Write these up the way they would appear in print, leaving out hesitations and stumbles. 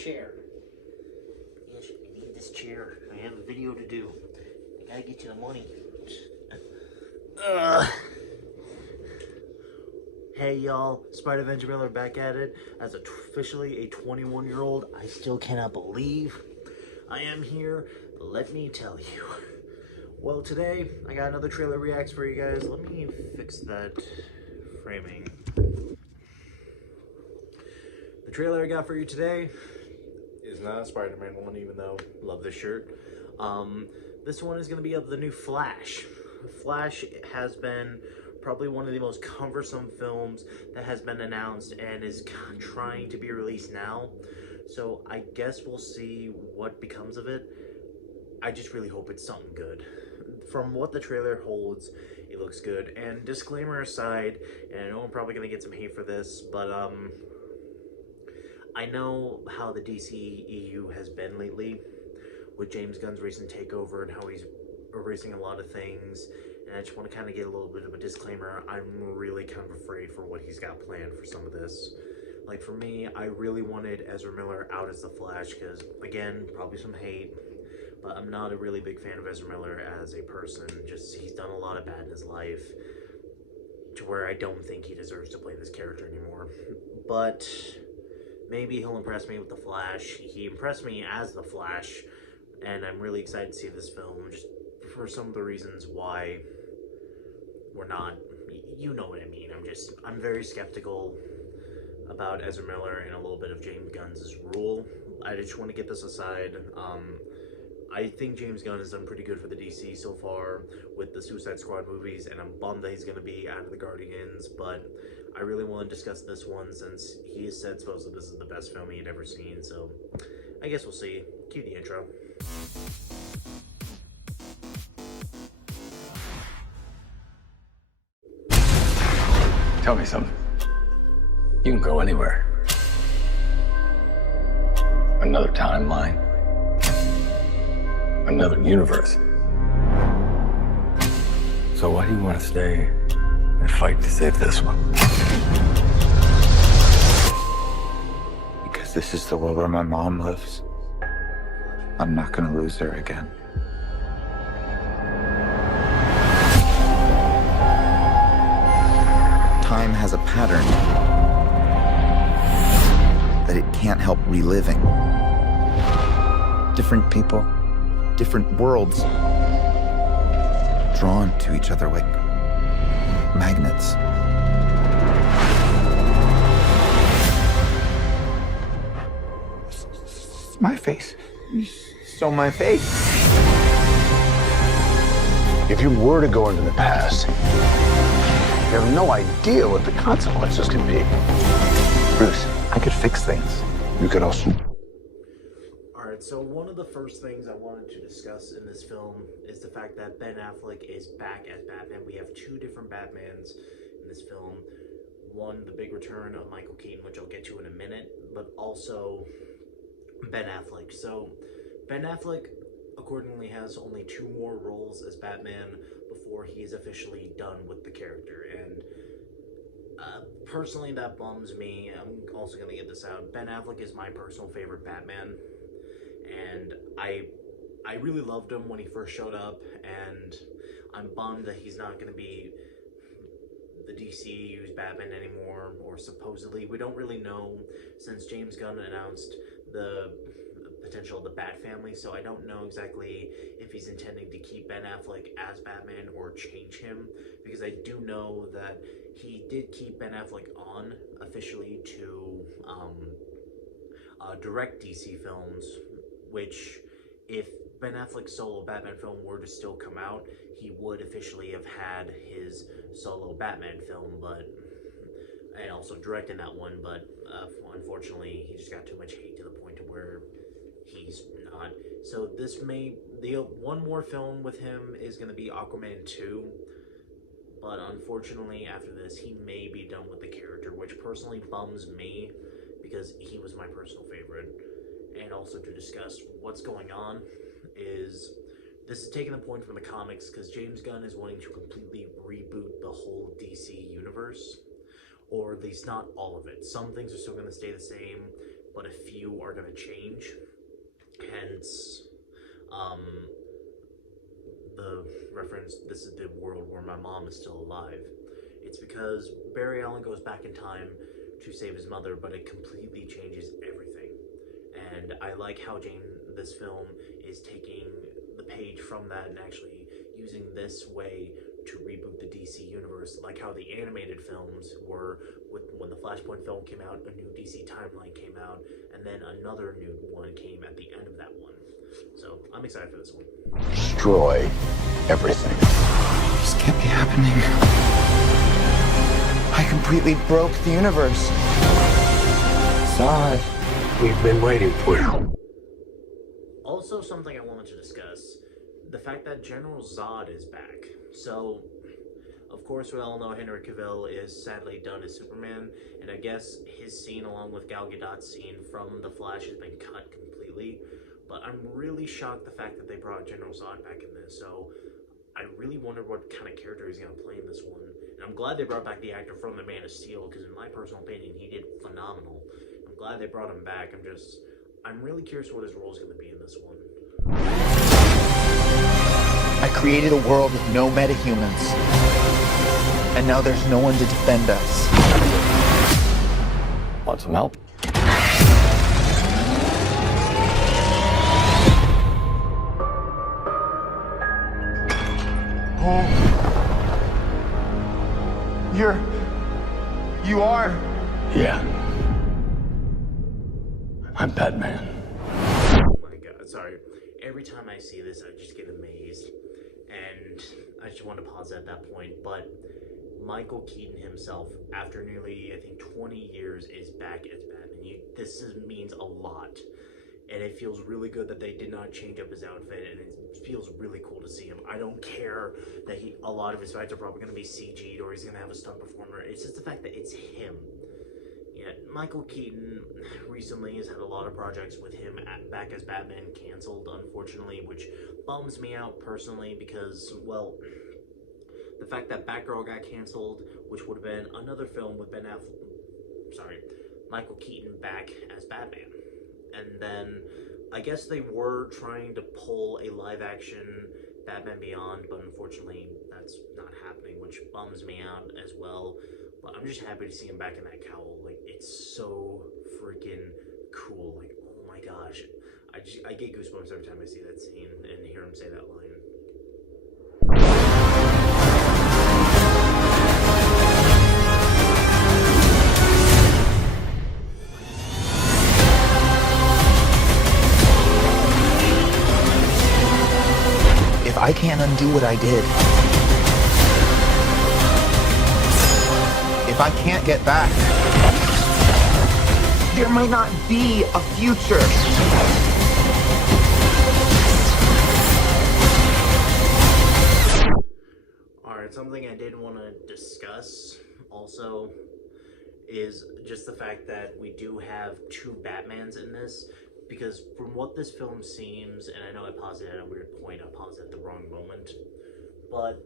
chair. Yes, I need this chair. I have a video to do. I gotta get you the money. Hey y'all, Spider Avenger Miller back at it as officially a 21-year-old. I still cannot believe I am here. Let me tell you. Well, today I got another trailer reacts for you guys. Let me fix that framing. The trailer I got for you today is not a Spider-Man one, even though I love this shirt. This one is going to be of the new Flash. Flash has been probably one of the most cumbersome films that has been announced and is trying to be released now. So I guess we'll see what becomes of it. I just really hope it's something good. From what the trailer holds, it looks good. And disclaimer aside, and I know I'm probably going to get some hate for this, but I know how the DC EU has been lately with James Gunn's recent takeover and how he's erasing a lot of things. And I just want to kind of get a little bit of a disclaimer. I'm really kind of afraid for what he's got planned for some of this. Like for me, I really wanted Ezra Miller out as the Flash because, again, probably some hate, but I'm not a really big fan of Ezra Miller as a person. Just, he's done a lot of bad in his life to where I don't think he deserves to play this character anymore. But maybe he'll impress me with the Flash. He impressed me as the Flash, and I'm really excited to see this film just for some of the reasons why we're not, you know what I mean. I'm very skeptical about Ezra Miller and a little bit of James Gunn's rule. I just want to get this aside. I think James Gunn has done pretty good for the DC so far with the Suicide Squad movies, and I'm bummed that he's going to be out of the Guardians, but I really want to discuss this one since he has said supposedly this is the best film he had ever seen, so I guess we'll see. Cue the intro. Tell me something. You can go anywhere. Another timeline. Another universe. So why do you want to stay and fight to save this one? Because this is the world where my mom lives. I'm not gonna lose her again. Time has a pattern that it can't help reliving. Different people, different worlds, drawn to each other like magnets. It's my face. You stole my face. If you were to go into the past, you have no idea what the consequences can be. Bruce, I could fix things. You could also... Alright, so one of the first things I wanted to discuss in this film is the fact that Ben Affleck is back as Batman. We have two different Batmans in this film. One, the big return of Michael Keaton, which I'll get to in a minute, but also Ben Affleck. So, Ben Affleck accordingly has only two more roles as Batman before he is officially done with the character, and personally that bums me. I'm also going to get this out. Ben Affleck is my personal favorite Batman, and I really loved him when he first showed up, and I'm bummed that he's not going to be the DCU's Batman anymore, or supposedly. We don't really know since James Gunn announced the potential of the Bat family, so I don't know exactly if he's intending to keep Ben Affleck as Batman or change him, because I do know that he did keep Ben Affleck on officially to direct DC films, which if Ben Affleck's solo Batman film were to still come out, he would officially have had his solo Batman film, and also directing that one, but unfortunately he just got too much hate to the point to where he's not. So the one more film with him is going to be Aquaman 2, but unfortunately after this he may be done with the character, which personally bums me because he was my personal favorite. And also to discuss what's going on is this is taking a point from the comics because James Gunn is wanting to completely reboot the whole DC universe, or at least not all of it. Some things are still going to stay the same, but a few are going to change. Hence, the reference, this is the world where my mom is still alive. It's because Barry Allen goes back in time to save his mother, but it completely changes everything. And I like how this film is taking the page from that and actually using this way to reboot the DC universe, like how the animated films were when the Flashpoint film came out, a new DC timeline came out, and then another new one came at the end of that one. So I'm excited for this one. Destroy everything. This can't be happening. I completely broke the universe. Zod. We've been waiting for you. Also, something I wanted to discuss, the fact that General Zod is back. So, of course, we all know Henry Cavill is sadly done as Superman, and I guess his scene along with Gal Gadot's scene from The Flash has been cut completely, but I'm really shocked the fact that they brought General Zod back in this, so I really wonder what kind of character he's going to play in this one. And I'm glad they brought back the actor from The Man of Steel, because in my personal opinion, he did phenomenal. I'm glad they brought him back. I'm really curious what his role is going to be in this one. I created a world with no metahumans. And now there's no one to defend us. Want some help? Oh. You are? Yeah. I'm Batman. Oh my god, sorry. Every time I see this, I just get amazed. And I just want to pause at that point, but Michael Keaton himself, after nearly, I think, 20 years, is back as Batman. This means a lot. And it feels really good that they did not change up his outfit, and it feels really cool to see him. I don't care that a lot of his fights are probably going to be CG'd or he's going to have a stunt performer. It's just the fact that it's him. Yeah, Michael Keaton recently has had a lot of projects with him back as Batman canceled, unfortunately, which bums me out personally because, well, the fact that Batgirl got canceled, which would have been another film with Michael Keaton back as Batman. And then I guess they were trying to pull a live-action Batman Beyond, but unfortunately that's not happening, which bums me out as well. But I'm just happy to see him back in that cowl. Like, it's so freaking cool. Like, oh my gosh. I get goosebumps every time I see that scene and hear him say that line. If I can't undo what I did, if I can't get back, there might not be a future. Alright, something I did want to discuss also is just the fact that we do have two Batmans in this, because from what this film seems, and I know I paused it at a weird point, I paused at the wrong moment, but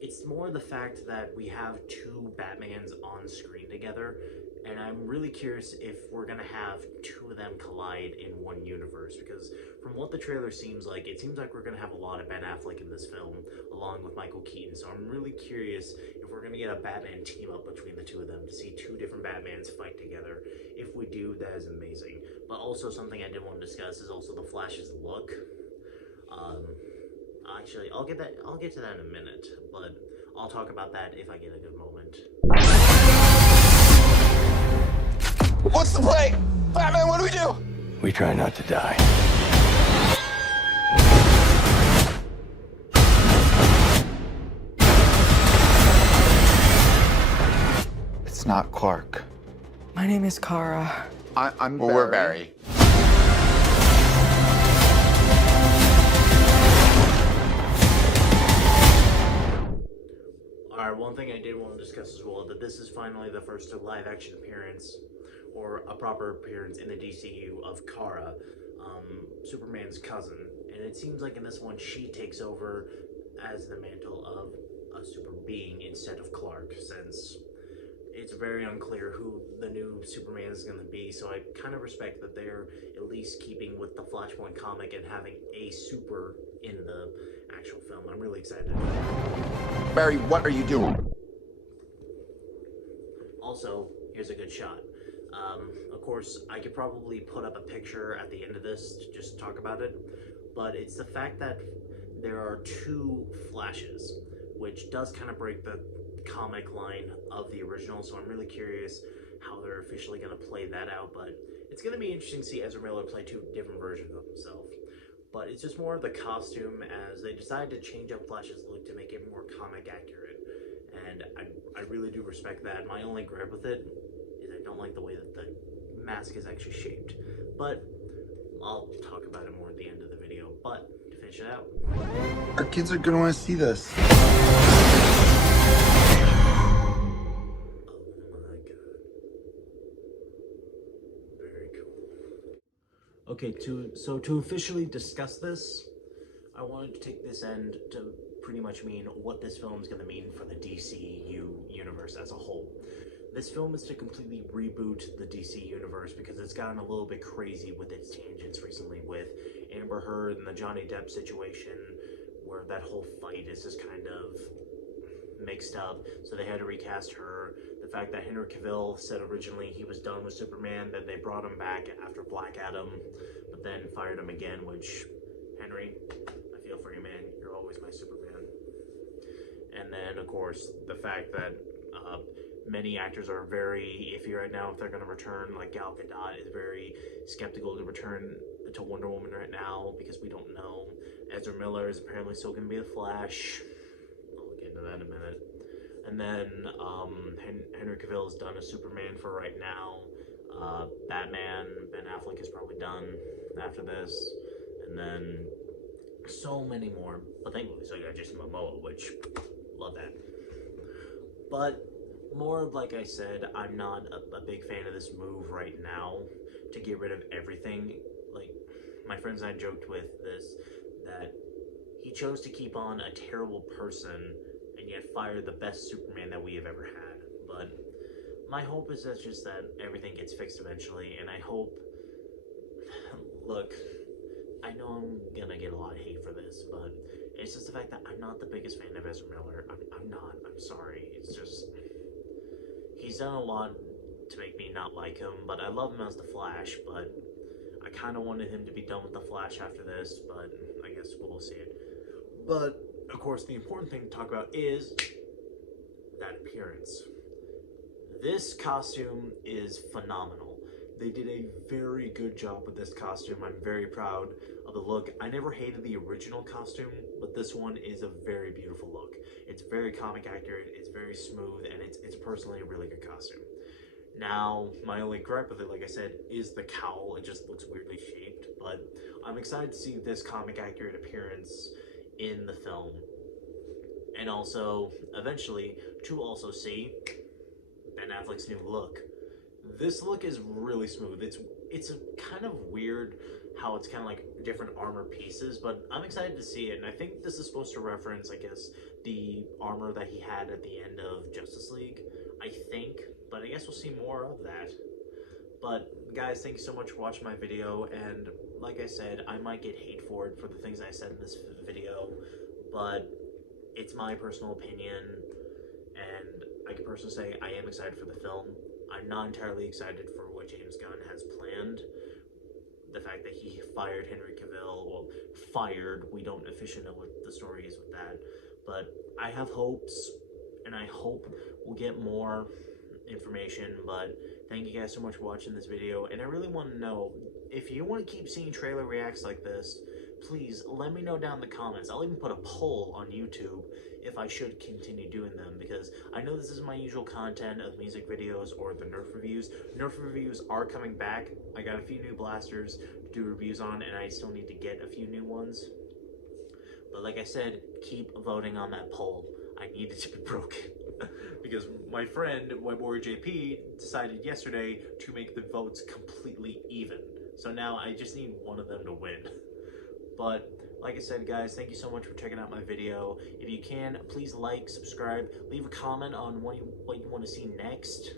it's more the fact that we have two Batmans on screen together, and I'm really curious if we're gonna have two of them collide in one universe, because from what the trailer seems like, it seems like we're gonna have a lot of Ben Affleck in this film, along with Michael Keaton, so I'm really curious if we're gonna get a Batman team up between the two of them, to see two different Batmans fight together. If we do, that is amazing. But also something I did want to discuss is also the Flash's look. Actually, I'll get to that in a minute, but I'll talk about that if I get a good moment. What's the play? Batman, what do we do? We try not to die. It's not Clark. My name is Kara. I'm Barry. We're Barry. Alright, one thing I did want to discuss as well, that this is finally the first live-action appearance, or a proper appearance in the DCU of Kara, Superman's cousin. And it seems like in this one, she takes over as the mantle of a super being instead of Clark, since it's very unclear who the new Superman is going to be, so I kind of respect that they're at least keeping with the Flashpoint comic and having a super in the actual film. I'm really excited. Barry, what are you doing? Also, here's a good shot. Of course, I could probably put up a picture at the end of this to just talk about it, but it's the fact that there are two flashes, which does kind of break the comic line of the original, so I'm really curious how they're officially going to play that out, but it's going to be interesting to see Ezra Miller play two different versions of himself. But it's just more of the costume, as they decided to change up Flash's look to make it more comic accurate, and I really do respect that. My only gripe with it is I don't like the way that the mask is actually shaped, but I'll talk about it more at the end of the video. But to finish it out, Our kids are gonna want to see this. oh my god, very cool. Okay, to officially discuss this, I wanted to take this end to pretty much mean what this film is going to mean for the DCU universe as a whole. This film is to completely reboot the DC universe because it's gotten a little bit crazy with its tangents recently, with Amber Heard and the Johnny Depp situation, where that whole fight is just kind of mixed up, so they had to recast her. The fact that Henry Cavill said originally he was done with Superman, then they brought him back after Black Adam, but then fired him again, which, Henry, I feel for you, man. You're always my Superman. And then, of course, the fact that many actors are very iffy right now if they're going to return. Like Gal Gadot is very skeptical to return to Wonder Woman right now because we don't know. Ezra Miller is apparently still going to be the Flash. I'll get into that in a minute. And then Henry Cavill has done a Superman for right now. Batman, Ben Affleck is probably done after this. And then so many more. But thankfully, so I got Jason Momoa, which, love that. But more of, like I said, I'm not a big fan of this move right now to get rid of everything. Like, my friends and I joked with this, that he chose to keep on a terrible person and yet fire the best Superman that we have ever had. But my hope is that just that everything gets fixed eventually, and I hope, look, I know I'm gonna get a lot of hate for this, but it's just the fact that I'm not the biggest fan of Ezra Miller. I'm not. I'm sorry. It's just, he's done a lot to make me not like him, but I love him as the Flash, but I kind of wanted him to be done with the Flash after this, but I guess we'll see it. But, of course, the important thing to talk about is that appearance. This costume is phenomenal. They did a very good job with this costume. I'm very proud of the look. I never hated the original costume, but this one is a very beautiful look. It's very comic accurate, it's very smooth, and it's personally a really good costume. Now, my only gripe with it, like I said, is the cowl. It just looks weirdly shaped, but I'm excited to see this comic accurate appearance in the film. And also, eventually, to also see Ben Affleck's new look. This look is really smooth. It's a kind of weird how it's kind of like different armor pieces, but I'm excited to see it, and I think this is supposed to reference, I guess, the armor that he had at the end of Justice League, I think, but I guess we'll see more of that. But guys, thank you so much for watching my video, and like I said, I might get hate for it for the things I said in this video, but it's my personal opinion, and I can personally say I am excited for the film. I'm not entirely excited for what James Gunn has planned. The fact that he fired Henry Cavill, well, fired, we don't officially know what the story is with that, but I have hopes, and I hope we'll get more information. But thank you guys so much for watching this video, and I really want to know, if you want to keep seeing trailer reacts like this, please let me know down in the comments. I'll even put a poll on YouTube if I should continue doing them, because I know this is my usual content of music videos or the Nerf reviews. Nerf reviews are coming back. I got a few new blasters to do reviews on, and I still need to get a few new ones. But like I said, keep voting on that poll. I need it to be broken. Because my friend, my boy JP, decided yesterday to make the votes completely even. So now I just need one of them to win. But like I said, guys, thank you so much for checking out my video. If you can, please like, subscribe, leave a comment on what you want to see next.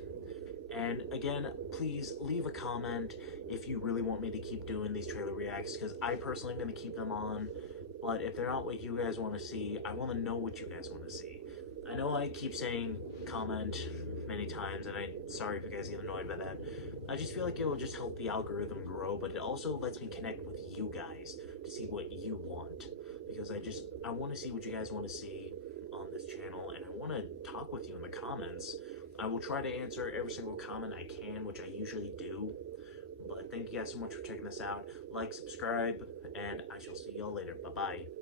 And again, please leave a comment if you really want me to keep doing these trailer reacts, because I personally am going to keep them on. But if they're not what you guys want to see, I want to know what you guys want to see. I know I keep saying comment many times, and I'm sorry if you guys get annoyed by that. I just feel like it will just help the algorithm grow, but it also lets me connect with you guys to see what you want. Because I want to see what you guys want to see on this channel, and I want to talk with you in the comments. I will try to answer every single comment I can, which I usually do. But thank you guys so much for checking this out. Like, subscribe, and I shall see y'all later. Bye-bye.